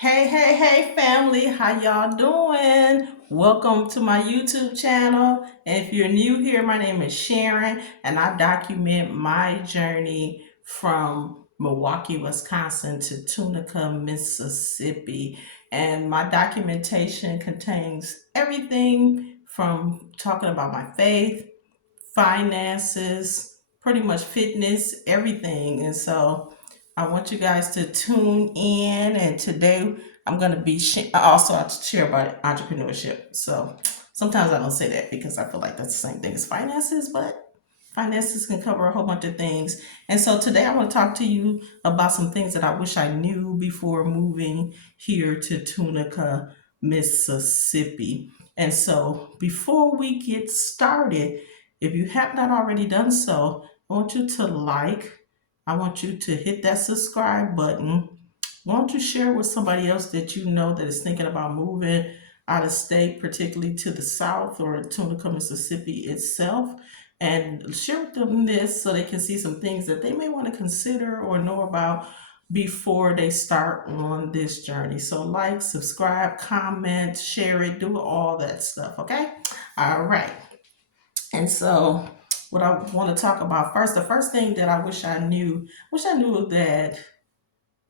Hey, family, how y'all doing? Welcome to my YouTube channel. And if you're new here, my name is Sharon, and I document my journey from Milwaukee, Wisconsin to Tunica, Mississippi. And my documentation contains everything from talking about my faith, finances, pretty much fitness, everything. And so I want you guys to tune in. And today I'm going to be also I share about entrepreneurship. So sometimes I don't say that because I feel like that's the same thing as finances, but finances can cover a whole bunch of things. And so today I want to talk to you about some things that I wish I knew before moving here to Tunica, Mississippi. And so before we get started, if you have not already done so, I want you to I want you to hit that subscribe button. Why don't you share with somebody else that you know that is thinking about moving out of state, particularly to the South or Tunica, Mississippi itself, and share with them this so they can see some things that they may want to consider or know about before they start on this journey. So like, subscribe, comment, share it, do all that stuff, okay? All right. And so, what I want to talk about first, the first thing that wish I knew that,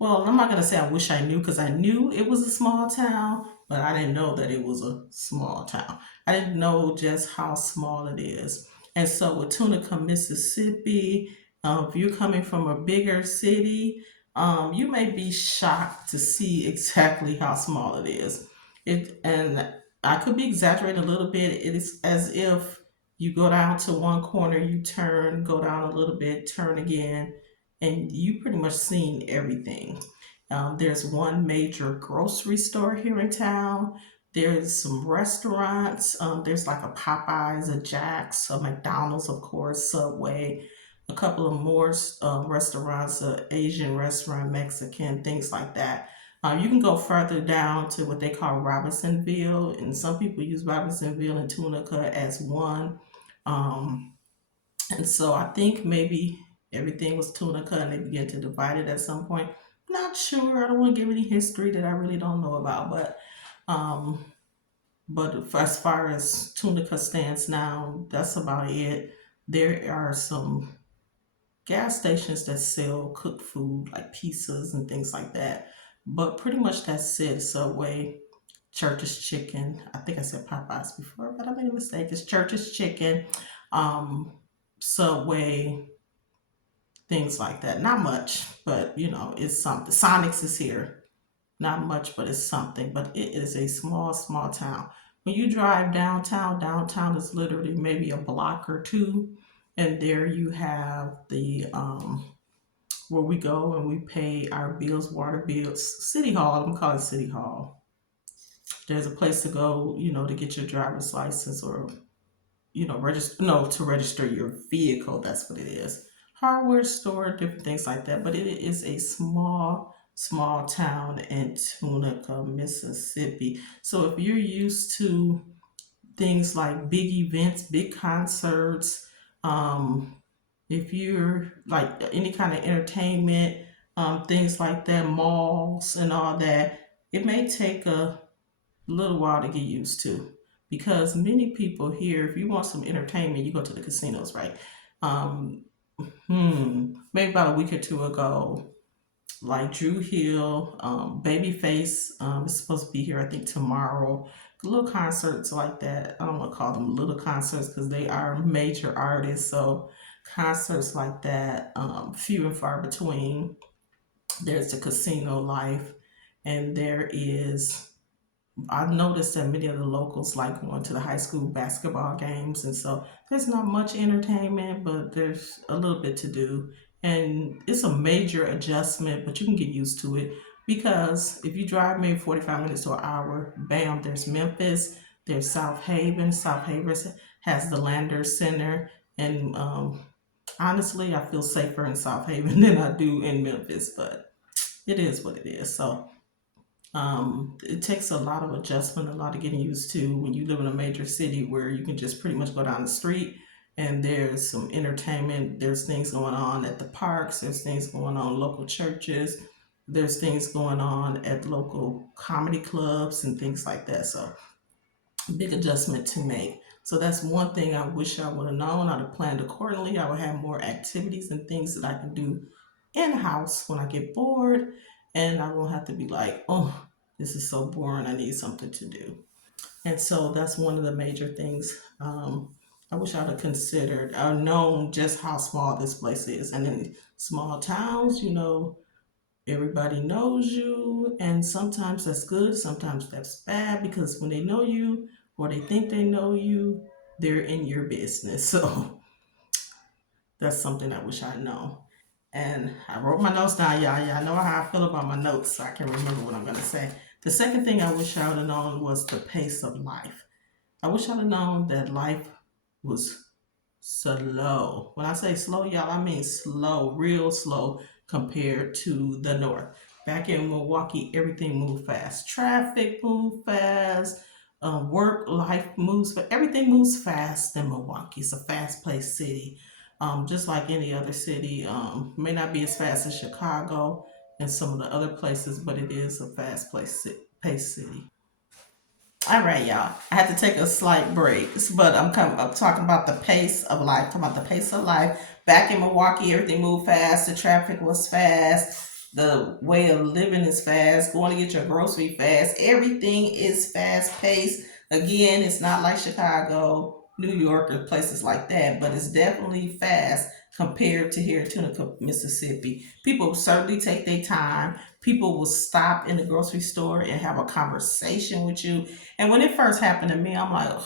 well, I'm not going to say I wish I knew because I knew it was a small town, but I didn't know that it was a small town. I didn't know just how small it is. And so, with Tunica, Mississippi, if you're coming from a bigger city, you may be shocked to see exactly how small it is. And I could be exaggerating a little bit. It is as if you go down to one corner, you turn, go down a little bit, turn again, and you pretty much seen everything. There's one major grocery store here in town. There's some restaurants. There's like a Popeyes, a Jack's, a McDonald's, of course, Subway, a couple of more restaurants, Asian restaurant, Mexican, things like that. You can go further down to what they call Robinsonville, and some people use Robinsonville and Tunica as one. Um, and so I think maybe everything was Tunica and they began to divide it at some point. Not sure. I don't want to give any history that I really don't know about, um, but as far as Tunica stands now, that's about it. There are some gas stations that sell cooked food like pizzas and things like that, but pretty much that's it. Subway, Church's Chicken. I think I said Popeyes before, but I made a mistake. It's Church's Chicken, um, Subway, things like that. Not much, but it's something. Sonics is here. Not much, but it's something. But it is a small town. When you drive downtown is literally maybe a block or two, and there you have the where we go and we pay our bills, water bills, City Hall. I'm gonna call it City Hall. There's a place to go, to get your driver's license or register, no, to register your vehicle. That's what it is. Hardware store, different things like that. But it is a small town in Tunica, Mississippi. So if you're used to things like big events, big concerts, um, if you're like any kind of entertainment, things like that, malls and all that, it may take a little while to get used to because many people here, if you want some entertainment, you go to the casinos, right? Um, Maybe about a week or two ago, like Drew Hill, Babyface is supposed to be here, I think, tomorrow. Little concerts like that. I don't want to call them little concerts because they are major artists. So concerts like that, few and far between. There's the casino life, and there is I've noticed that many of the locals like going to the high school basketball games, and so there's not much entertainment, but there's a little bit to do. And it's a major adjustment, but you can get used to it because if you drive maybe 45 minutes to an hour, bam, there's Memphis, there's South Haven. South Haven has the Landers Center, and honestly, I feel safer in South Haven than I do in Memphis, but it is what it is. So it takes a lot of adjustment, a lot of getting used to when you live in a major city where you can just pretty much go down the street and there's some entertainment, there's things going on at the parks, there's things going on in local churches, there's things going on at local comedy clubs and things like that. So big adjustment to make. So that's one thing I wish I would have known. I'd have planned accordingly. I would have more activities and things that I can do in house when I get bored, and I won't have to be like, oh, this is so boring. I need something to do. And so that's one of the major things. I wish I'd have considered or known just how small this place is. And in small towns, everybody knows you, and sometimes that's good, sometimes that's bad, because when they know you or they think they know you, they're in your business. So that's something I wish I'd known. And I wrote my notes down, y'all. Y'all know how I feel about my notes, so I can remember what I'm going to say. The second thing I wish I would have known was the pace of life. I wish I'd have known that life was slow. When I say slow, y'all, I mean slow, real slow compared to the north. Back in Milwaukee, everything moved fast. Traffic moved fast. Work life moves, but everything moves fast in Milwaukee. It's a fast-paced city, just like any other city. May not be as fast as Chicago and some of the other places, but it is a paced city. All right, y'all. I had to take a slight break, but I'm talking about the pace of life. Talking about the pace of life. Back in Milwaukee, everything moved fast. The traffic was fast. The way of living is fast. Going to get your grocery fast. Everything is fast paced. Again, it's not like Chicago, New York, or places like that, but it's definitely fast compared to here in Tunica, Mississippi. People certainly take their time. People will stop in the grocery store and have a conversation with you. And when it first happened to me, I'm like, "Ugh,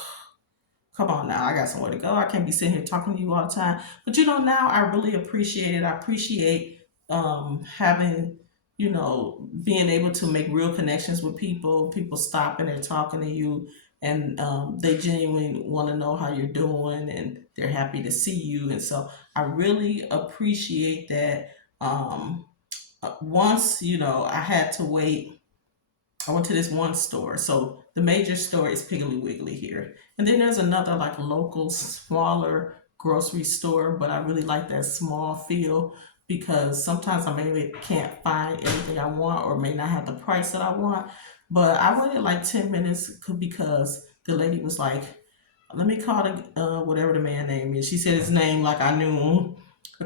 come on now, I got somewhere to go. I can't be sitting here talking to you all the time." But now I really appreciate it. I appreciate having, being able to make real connections with people. People stopping and talking to you, and they genuinely want to know how you're doing, and they're happy to see you. And so I really appreciate that. Once, I had to wait. I went to this one store. So the major store is Piggly Wiggly here. And then there's another like local smaller grocery store, but I really like that small feel because sometimes I maybe can't find anything I want or may not have the price that I want. But I waited like 10 minutes because the lady was like, let me call the whatever the man name is. She said his name like I knew him,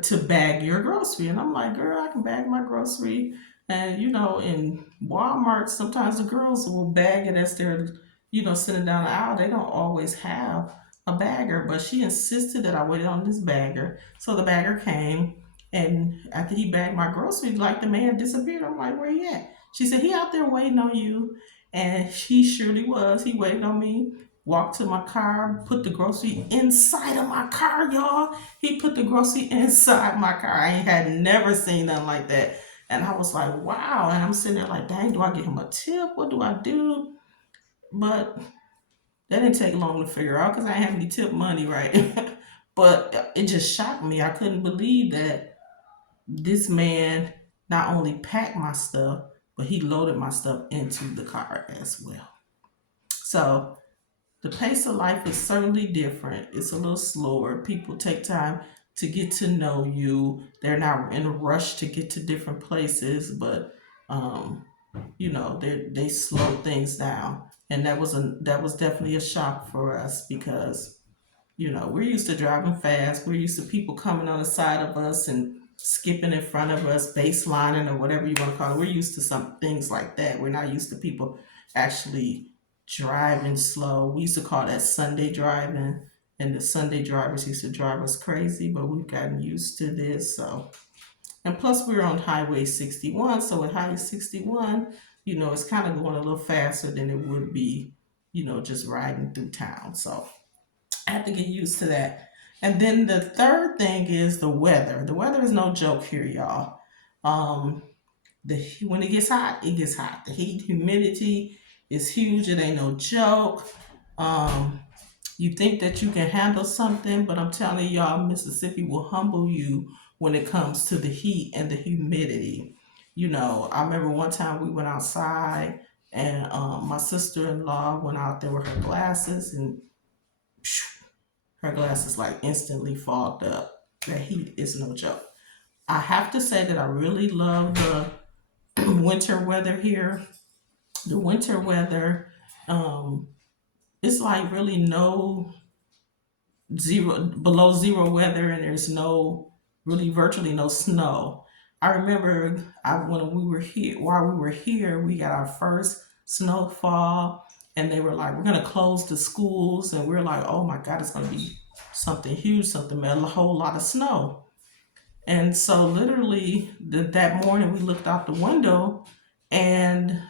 to bag your grocery. And I'm like, girl, I can bag my grocery. And in Walmart, sometimes the girls will bag it as they're, sitting down the aisle. They don't always have a bagger, but she insisted that I waited on this bagger. So the bagger came, and after he bagged my groceries, like the man disappeared. I'm like, where he at? She said, he out there waiting on you. And he surely was. He waited on me, walked to my car, put the grocery inside of my car, y'all. He put the grocery inside my car. I ain't had never seen nothing like that. And I was like, wow. And I'm sitting there like, dang, do I give him a tip? What do I do? But that didn't take long to figure out because I didn't have any tip money, right? But it just shocked me. I couldn't believe that this man not only packed my stuff, but he loaded my stuff into the car as well. So the pace of life is certainly different. It's a little slower. People take time to get to know you. They're not in a rush to get to different places, but um, they slow things down. And that was definitely a shock for us because we're used to driving fast. We're used to people coming on the side of us and skipping in front of us, baselining or whatever you want to call it. We're used to some things like that. We're not used to people actually driving slow. We used to call that Sunday driving, and the Sunday drivers used to drive us crazy, but we've gotten used to this. So, and plus we're on Highway 61, so with Highway 61, it's kind of going a little faster than it would be, just riding through town. So I have to get used to that. And then the third thing is the weather. The weather is no joke here, y'all. Um, when it gets hot, it gets hot. The heat, humidity is huge. It ain't no joke. Um, you think that you can handle something, but I'm telling y'all, Mississippi will humble you when it comes to the heat and the humidity. I remember one time we went outside and my sister-in-law went out there with her glasses and her glasses like instantly fogged up. The heat is no joke. I have to say that I really love the winter weather here. The winter weather, um, it's like really no zero, below zero weather, and there's no, really virtually no snow. I remember when we were here, while we were here, we got our first snowfall, and they were like, "We're gonna close the schools," and we're like, "Oh my God, it's gonna be something huge, something a whole lot of snow." And so, literally, that morning, we looked out the window, and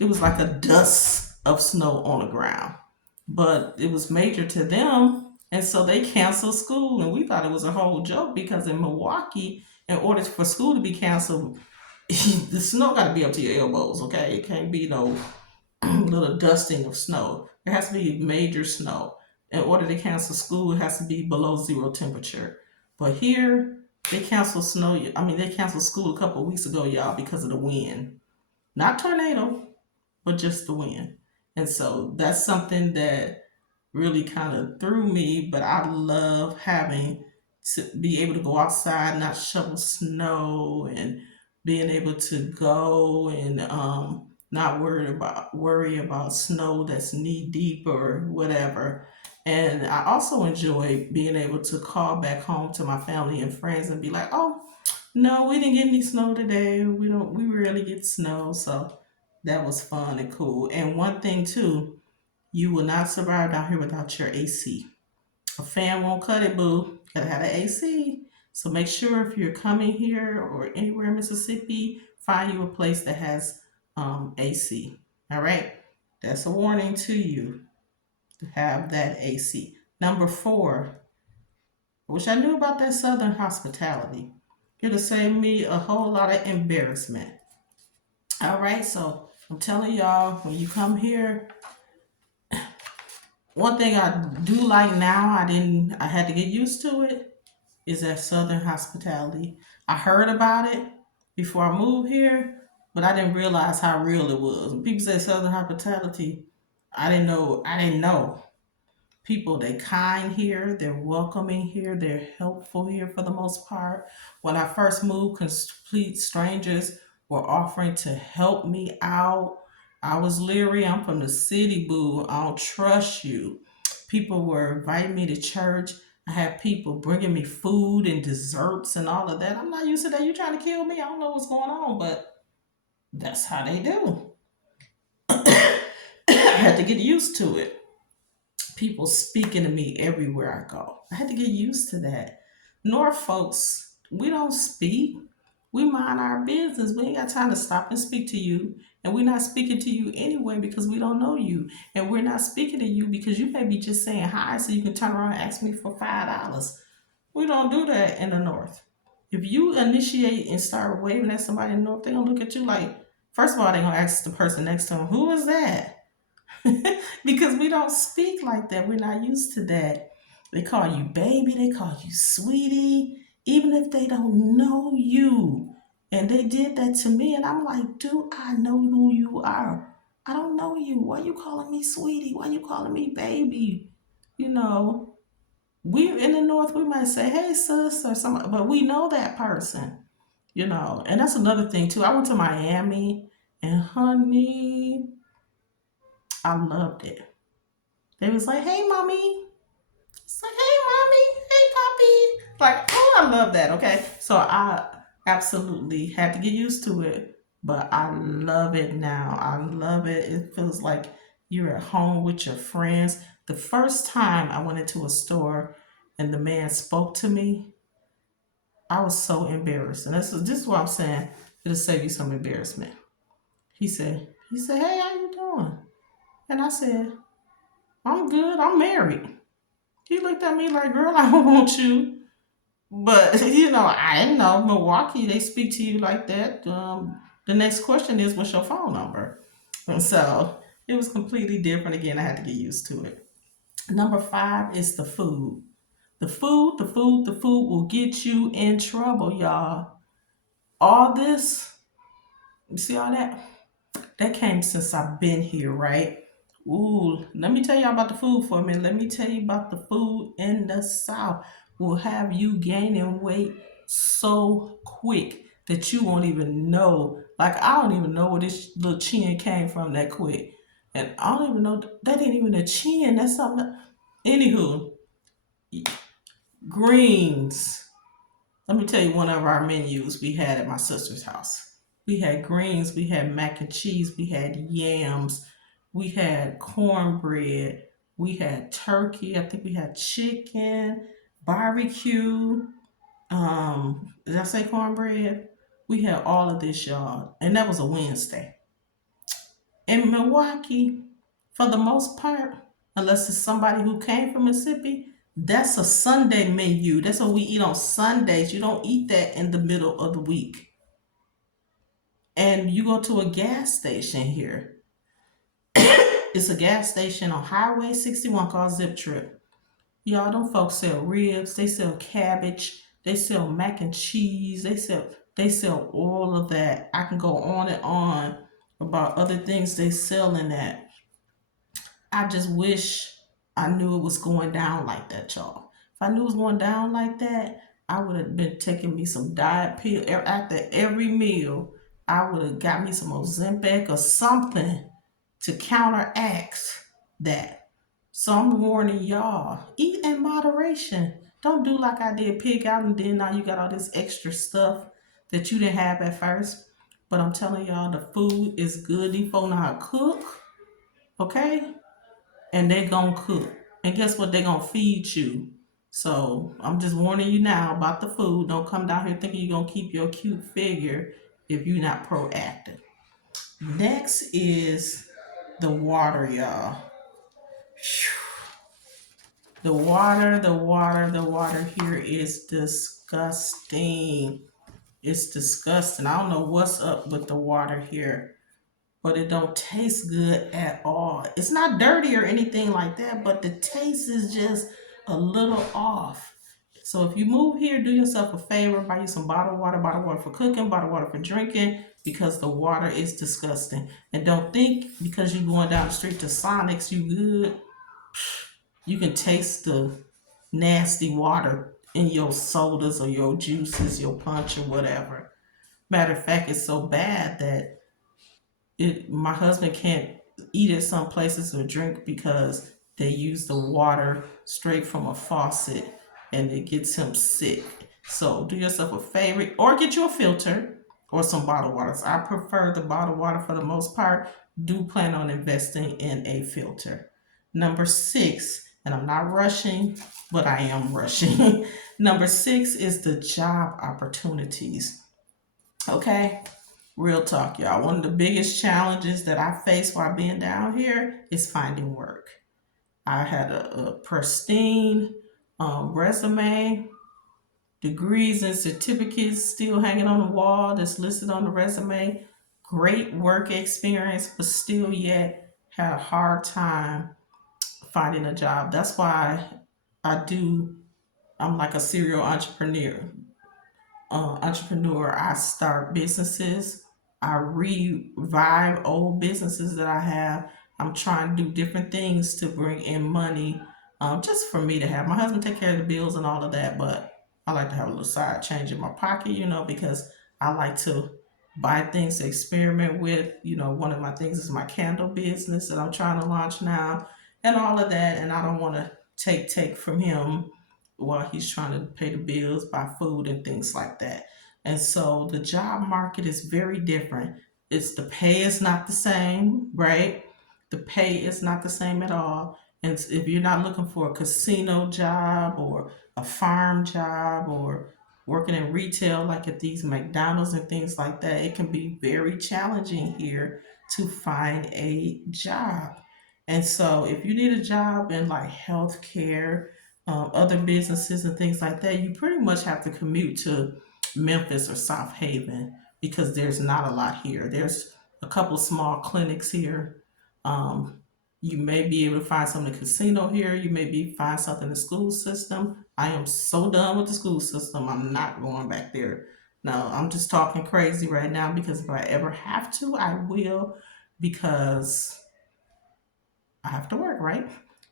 it was like a dust of snow on the ground, but it was major to them. And so they canceled school. And we thought it was a whole joke because in Milwaukee, in order for school to be canceled, the snow got to be up to your elbows, okay? It can't be no little dusting of snow. It has to be major snow. In order to cancel school, it has to be below zero temperature. But here, they canceled snow. I mean, they canceled school a couple of weeks ago, y'all, because of the wind. Not tornado, but just the wind. And so that's something that really kind of threw me, but I love having to be able to go outside, not shovel snow, and being able to go and not worry about snow that's knee deep or whatever. And I also enjoy being able to call back home to my family and friends and be like, "Oh, no, we didn't get any snow today. We rarely get snow." So that was fun and cool. And one thing too, you will not survive down here without your AC. A fan won't cut it, boo. Gotta have an AC. So make sure if you're coming here or anywhere in Mississippi, find you a place that has AC. All right, that's a warning to you to have that AC. Number four, I wish I knew about that Southern hospitality. It'll save me a whole lot of embarrassment. All right, so I'm telling y'all, when you come here, one thing I do like now, I had to get used to it, is that Southern hospitality. I heard about it before I moved here, but I didn't realize how real it was. When people say Southern hospitality, I didn't know. People, they kind here, they're welcoming here, they're helpful here for the most part. When I first moved, complete strangers were offering to help me out. I was leery. I'm from the city, boo. I don't trust you. People were inviting me to church. I had people bringing me food and desserts and all of that. I'm not used to that. You trying to kill me? I don't know what's going on, but that's how they do. I had to get used to it. People speaking to me everywhere I go. I had to get used to that. North folks, we don't speak. We mind our business. We ain't got time to stop and speak to you. And we're not speaking to you anyway because we don't know you. And we're not speaking to you because you may be just saying hi so you can turn around and ask me for $5. We don't do that in the North. If you initiate and start waving at somebody in the North, they're going to look at you like, first of all, they're going to ask the person next to them, who is that? Because we don't speak like that. We're not used to that. They call you baby, they call you sweetie, even if they don't know you. And they did that to me, and I'm like, do I know who you are? I don't know you. Why you calling me sweetie? Why you calling me baby? You know, we in the North, we might say, hey, sis, or something, but we know that person, you know. And that's another thing, too. I went to Miami, and honey, I loved it. They was like, hey, mommy. It's like, hey, mommy. Hey, poppy. Like, oh, I love that. Okay. So I absolutely had to get used to it, but I love it now. I love it. It feels like you're at home with your friends. The first time I went into a store and the man spoke to me, I was so embarrassed. And this is what I'm saying. It'll save you some embarrassment. He said, hey, how you doing? And I said, I'm good. I'm married. He looked at me like, girl, I don't want you. But, I didn't know. Milwaukee, they speak to you like that. The next question is, what's your phone number? And so it was completely different. Again, I had to get used to it. Number five is the food. The food will get you in trouble, y'all. All this, you see all that? That came since I've been here, right? Ooh, let me tell y'all about the food for a minute. Let me tell you about the food in the South. Will have you gaining weight so quick that you won't even know Like I don't even know where this little chin came from that quick. And I don't even know that ain't even a chin. That's something. Anywho, greens. Let me tell you one of our menus we had at my sister's house. We had greens, we had mac and cheese, we had yams, we had cornbread, we had turkey, I think we had chicken, barbecue. Did I say cornbread? We had all of this, y'all. And that was a Wednesday. In Milwaukee, for the most part, unless it's somebody who came from Mississippi, that's a Sunday menu. That's what we eat on Sundays. You don't eat that in the middle of the week. And you go to a gas station here. It's a gas station on Highway 61 called Zip Trip. Y'all, them folks sell ribs, they sell cabbage, they sell mac and cheese, they sell all of that. I can go on and on about other things they sell in that. I just wish I knew it was going down like that, y'all. If I knew it was going down like that, I would have been taking me some diet pill after every meal. I would have got me some Ozempic or something to counteract that. So I'm warning y'all, eat in moderation. Don't do like I did, pig out, and then now you got all this extra stuff that you didn't have at first. But I'm telling y'all, the food is good. These folks know how to cook, okay? And they gonna cook. And guess what? They gonna feed you. So I'm just warning you now about the food. Don't come down here thinking you're gonna keep your cute figure if you're not proactive. Next is the water, y'all. The water here is disgusting. It's disgusting. I don't know what's up with the water here, but it don't taste good at all. It's not dirty or anything like that, but the taste is just a little off. So if you move here, do yourself a favor, buy you some bottled water for cooking, bottled water for drinking, because the water is disgusting. And don't think because you're going down the street to Sonic's, you good. You can taste the nasty water in your sodas or your juices, your punch or whatever. Matter of fact, it's so bad that my husband can't eat at some places or drink because they use the water straight from a faucet and it gets him sick. So do yourself a favor or get you a filter or some bottled waters. I prefer the bottled water for the most part. Do plan on investing in a filter. Number 6, and I'm not rushing, but I am rushing. Number 6 is the job opportunities. Okay, real talk, y'all. One of the biggest challenges that I face while being down here is finding work. I had a pristine resume, degrees and certificates still hanging on the wall that's listed on the resume. Great work experience, but still yet had a hard time finding a job. That's why I do, I'm like a serial entrepreneur. I start businesses. I revive old businesses that I have. I'm trying to do different things to bring in money, just for me to have. My husband take care of the bills and all of that, but I like to have a little side change in my pocket, because I like to buy things to experiment with. One of my things is my candle business that I'm trying to launch now, and all of that. And I don't want to take from him while he's trying to pay the bills, buy food and things like that. And so the job market is very different. It's the pay is not the same, right? The pay is not the same at all. And if you're not looking for a casino job or a farm job or working in retail like at these McDonald's and things like that, it can be very challenging here to find a job. And so if you need a job in like healthcare, other businesses and things like that, you pretty much have to commute to Memphis or South Haven because there's not a lot here. There's a couple small clinics here. Um, you may be able to find something in the casino here. You may be find something in the school system. I am so done with the school system. I'm not going back there. No, I'm just talking crazy right now because if I ever have to, I will because I have to work, right?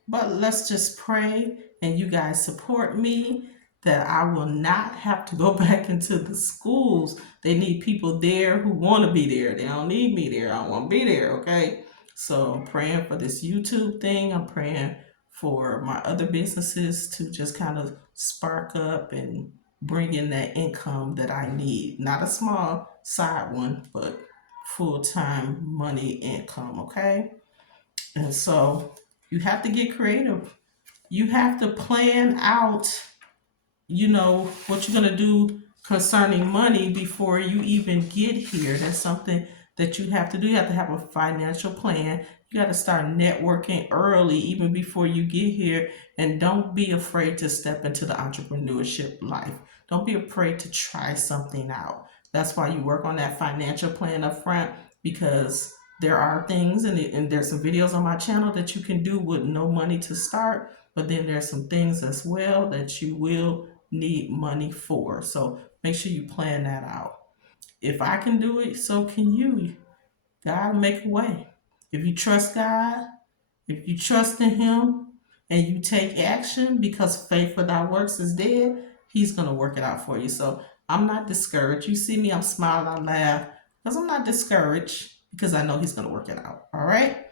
But let's just pray and you guys support me. that I will not have to go back into the schools. They need people there who want to be there. They don't need me there. I want to be there, okay? So I'm praying for this YouTube thing. I'm praying for my other businesses to just kind of spark up and bring in that income that I need. Not a small side one, but full-time money income, okay? And so you have to get creative. You have to plan out, what you're going to do concerning money before you even get here. That's something that you have to do. You have to have a financial plan. You got to start networking early, even before you get here. And don't be afraid to step into the entrepreneurship life. Don't be afraid to try something out. That's why you work on that financial plan up front, because there are things, and there's some videos on my channel that you can do with no money to start. But then there's some things as well that you will need money for. So make sure you plan that out. If I can do it, so can you. God will make a way. If you trust God, if you trust in Him and you take action, because faith without works is dead, He's going to work it out for you. So I'm not discouraged. You see me, I'm smiling, I laugh because I'm not discouraged, because I know He's going to work it out. All right.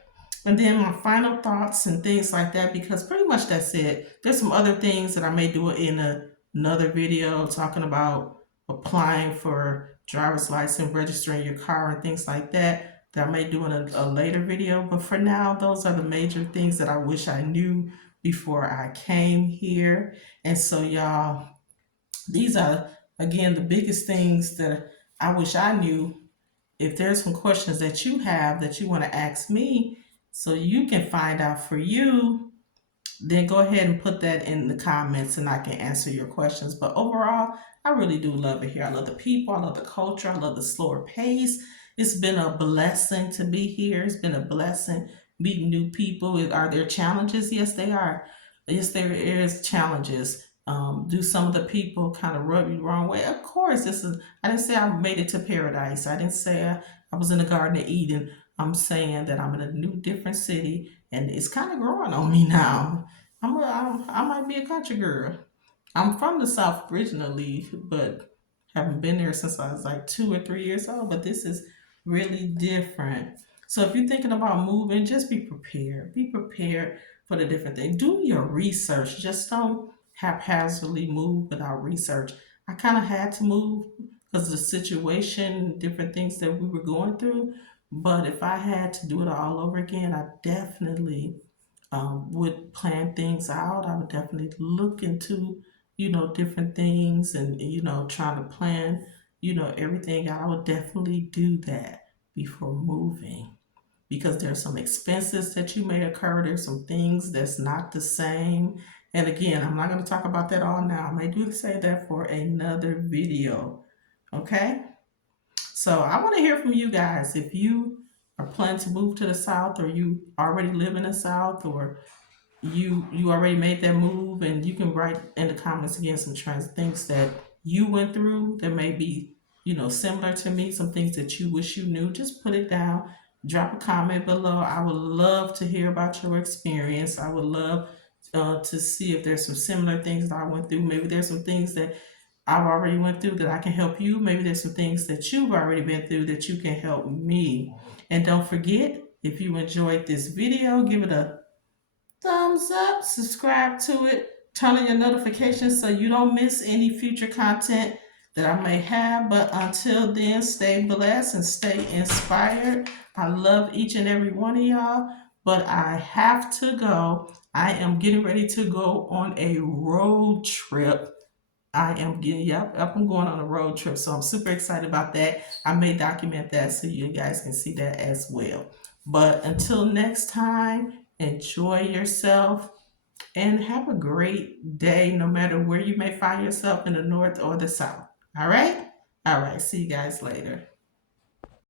And then my final thoughts and things like that, because pretty much that's it. There's some other things that I may do in another video talking about applying for driver's license, registering your car, and things like that I may do in a later video. But for now, those are the major things that I wish I knew before I came here. And so, y'all, these are, again, the biggest things that I wish I knew. If there's some questions that you have that you want to ask me so you can find out for you, then go ahead and put that in the comments and I can answer your questions. But overall, I really do love it here. I love the people, I love the culture, I love the slower pace. It's been a blessing to be here. It's been a blessing meeting new people. Are there challenges? Yes, they are. Yes, there is challenges. Do some of the people kind of rub you the wrong way? Of course, I didn't say I made it to paradise. I didn't say I was in the Garden of Eden. I'm saying that I'm in a new, different city, and it's kind of growing on me now. I might be a country girl. I'm from the South originally, but haven't been there since I was like 2 or 3 years old. But this is really different. So if you're thinking about moving, just be prepared. Be prepared for the different things. Do your research. Just don't haphazardly move without research. I kind of had to move because of the situation, different things that we were going through. But if I had to do it all over again, I definitely would plan things out. I would definitely look into, different things, and, trying to plan, everything out. I would definitely do that before moving, because there's some expenses that you may occur. There's some things that's not the same. And again, I'm not going to talk about that all now. I may do say that for another video. Okay? So I want to hear from you guys. If you are planning to move to the South, or you already live in the South, or you already made that move, and you can write in the comments again some things that you went through that may be, similar to me, some things that you wish you knew. Just put it down, drop a comment below. I would love to hear about your experience. I would love to see if there's some similar things that I went through. Maybe there's some things that I've already went through that I can help you. Maybe there's some things that you've already been through that you can help me. And don't forget, if you enjoyed this video, give it a thumbs up, subscribe to it, turn on your notifications so you don't miss any future content that I may have. But until then, stay blessed and stay inspired. I love each and every one of y'all, but I have to go. I am getting ready to go on a road trip. I'm going on a road trip, so I'm super excited about that. I may document that so you guys can see that as well. But until next time, enjoy yourself and have a great day, no matter where you may find yourself, in the North or the South. All right? All right. See you guys later.